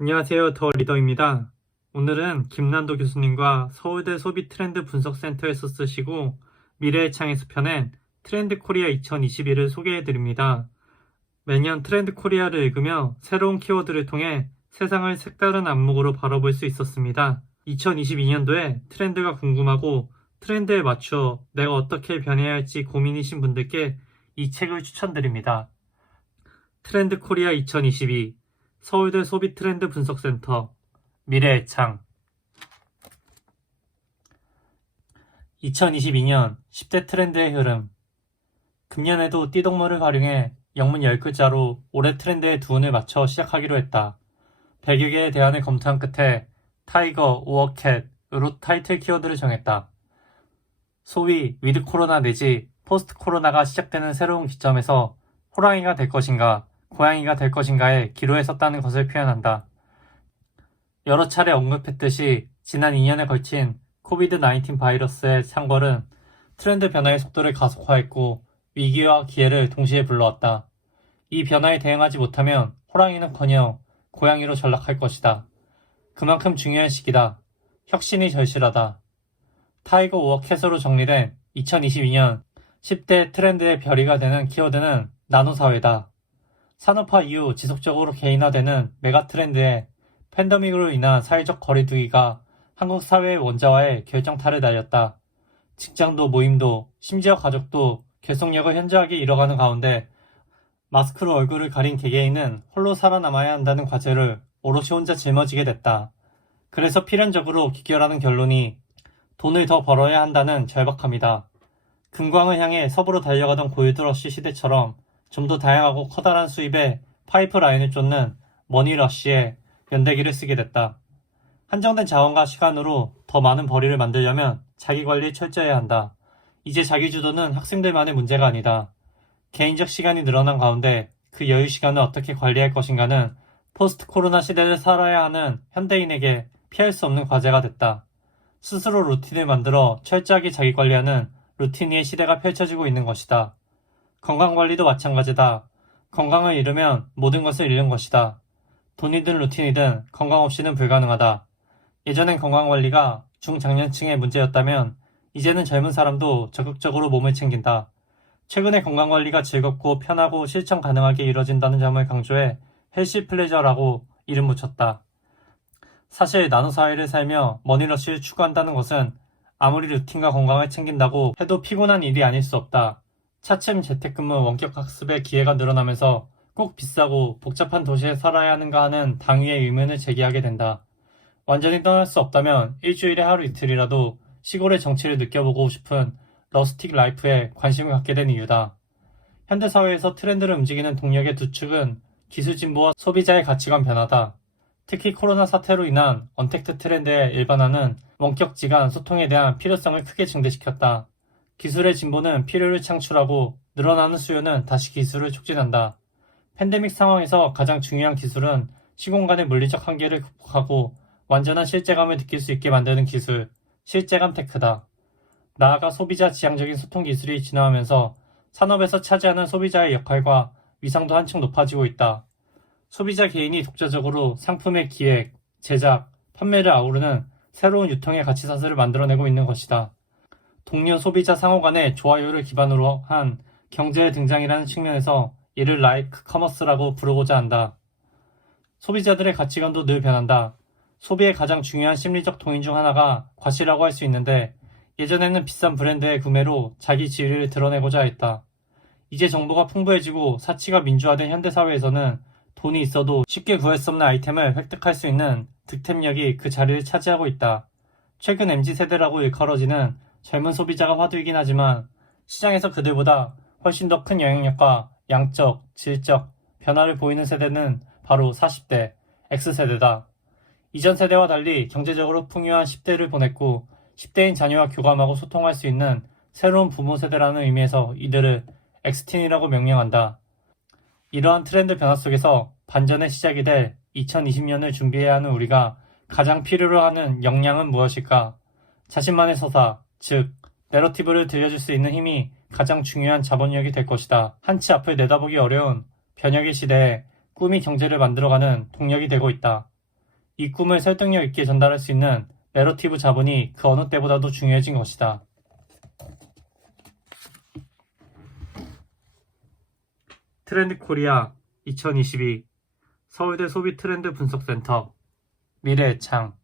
안녕하세요. 더 리더입니다. 오늘은 김난도 교수님과 서울대 소비트렌드 분석센터에서 쓰시고 미래의 창에서 펴낸 트렌드 코리아 2021을 소개해드립니다. 매년 트렌드 코리아를 읽으며 새로운 키워드를 통해 세상을 색다른 안목으로 바라볼 수 있었습니다. 2022년도에 트렌드가 궁금하고 트렌드에 맞춰 내가 어떻게 변해야 할지 고민이신 분들께 이 책을 추천드립니다. 트렌드 코리아 2022 서울대 소비트렌드 분석센터 미래의 창 2022년 10대 트렌드의 흐름. 금년에도 띠동물을 활용해 영문 10글자로 올해 트렌드의 두 운을 맞춰 시작하기로 했다. 100여 개의 대안을 검토한 끝에 타이거, 오어캣으로 타이틀 키워드를 정했다. 소위 위드 코로나 내지 포스트 코로나가 시작되는 새로운 기점에서 호랑이가 될 것인가 고양이가 될 것인가에 기로에 섰다는 것을 표현한다. 여러 차례 언급했듯이 지난 2년에 걸친 코비드-19 바이러스의 창궐은 트렌드 변화의 속도를 가속화했고 위기와 기회를 동시에 불러왔다. 이 변화에 대응하지 못하면 호랑이는커녕 고양이로 전락할 것이다. 그만큼 중요한 시기다. 혁신이 절실하다. 타이거 워캣으로 정리된 2022년 10대 트렌드의 별이가 되는 키워드는 나노사회다. 산업화 이후 지속적으로 개인화되는 메가트렌드에 팬데믹으로 인한 사회적 거리두기가 한국 사회의 원자와의 결정타를 날렸다. 직장도 모임도 심지어 가족도 결속력을 현저하게 잃어가는 가운데 마스크로 얼굴을 가린 개개인은 홀로 살아남아야 한다는 과제를 오롯이 혼자 짊어지게 됐다. 그래서 필연적으로 귀결하는 결론이 돈을 더 벌어야 한다는 절박함이다. 금광을 향해 섭으로 달려가던 골드러시 시대처럼 좀 더 다양하고 커다란 수입에 파이프라인을 쫓는 머니러시에 연대기를 쓰게 됐다. 한정된 자원과 시간으로 더 많은 벌이를 만들려면 자기관리에 철저해야 한다. 이제 자기주도는 학생들만의 문제가 아니다. 개인적 시간이 늘어난 가운데 그 여유 시간을 어떻게 관리할 것인가는 포스트 코로나 시대를 살아야 하는 현대인에게 피할 수 없는 과제가 됐다. 스스로 루틴을 만들어 철저하게 자기관리하는 루틴위의 시대가 펼쳐지고 있는 것이다. 건강관리도 마찬가지다. 건강을 잃으면 모든 것을 잃는 것이다. 돈이든 루틴이든 건강 없이는 불가능하다. 예전엔 건강관리가 중장년층의 문제였다면 이제는 젊은 사람도 적극적으로 몸을 챙긴다. 최근에 건강관리가 즐겁고 편하고 실천 가능하게 이뤄진다는 점을 강조해 헬시 플레저라고 이름 붙였다. 사실 나노사회를 살며 머니러시를 추구한다는 것은 아무리 루틴과 건강을 챙긴다고 해도 피곤한 일이 아닐 수 없다. 차츰 재택근무 원격 학습의 기회가 늘어나면서 꼭 비싸고 복잡한 도시에 살아야 하는가 하는 당위의 의문을 제기하게 된다. 완전히 떠날 수 없다면 일주일에 하루 이틀이라도 시골의 정치를 느껴보고 싶은 러스틱 라이프에 관심을 갖게 된 이유다. 현대사회에서 트렌드를 움직이는 동력의 두 축은 기술 진보와 소비자의 가치관 변화다. 특히 코로나 사태로 인한 언택트 트렌드의 일반화는 원격지간 소통에 대한 필요성을 크게 증대시켰다. 기술의 진보는 필요를 창출하고 늘어나는 수요는 다시 기술을 촉진한다. 팬데믹 상황에서 가장 중요한 기술은 시공간의 물리적 한계를 극복하고 완전한 실제감을 느낄 수 있게 만드는 기술, 실제감 테크다. 나아가 소비자 지향적인 소통 기술이 진화하면서 산업에서 차지하는 소비자의 역할과 위상도 한층 높아지고 있다. 소비자 개인이 독자적으로 상품의 기획, 제작, 판매를 아우르는 새로운 유통의 가치사슬을 만들어내고 있는 것이다. 동료 소비자 상호 간의 좋아요를 기반으로 한 경제의 등장이라는 측면에서 이를 라이크 커머스라고 부르고자 한다. 소비자들의 가치관도 늘 변한다. 소비의 가장 중요한 심리적 동인 중 하나가 과시라고 할 수 있는데 예전에는 비싼 브랜드의 구매로 자기 지위를 드러내고자 했다. 이제 정보가 풍부해지고 사치가 민주화된 현대사회에서는 돈이 있어도 쉽게 구할 수 없는 아이템을 획득할 수 있는 득템력이 그 자리를 차지하고 있다. 최근 MZ세대라고 일컬어지는 젊은 소비자가 화두이긴 하지만 시장에서 그들보다 훨씬 더 큰 영향력과 양적, 질적 변화를 보이는 세대는 바로 40대, X세대다. 이전 세대와 달리 경제적으로 풍요한 10대를 보냈고 10대인 자녀와 교감하고 소통할 수 있는 새로운 부모 세대라는 의미에서 이들을 X틴이라고 명명한다. 이러한 트렌드 변화 속에서 반전의 시작이 될 2020년을 준비해야 하는 우리가 가장 필요로 하는 역량은 무엇일까? 자신만의 서사, 즉 내러티브를 들려줄 수 있는 힘이 가장 중요한 자본력이 될 것이다. 한치 앞을 내다보기 어려운 변혁의 시대에 꿈이 경제를 만들어가는 동력이 되고 있다. 이 꿈을 설득력 있게 전달할 수 있는 내러티브 자본이 그 어느 때보다도 중요해진 것이다. 트렌드 코리아 2022 서울대 소비 트렌드 분석센터 미래의 창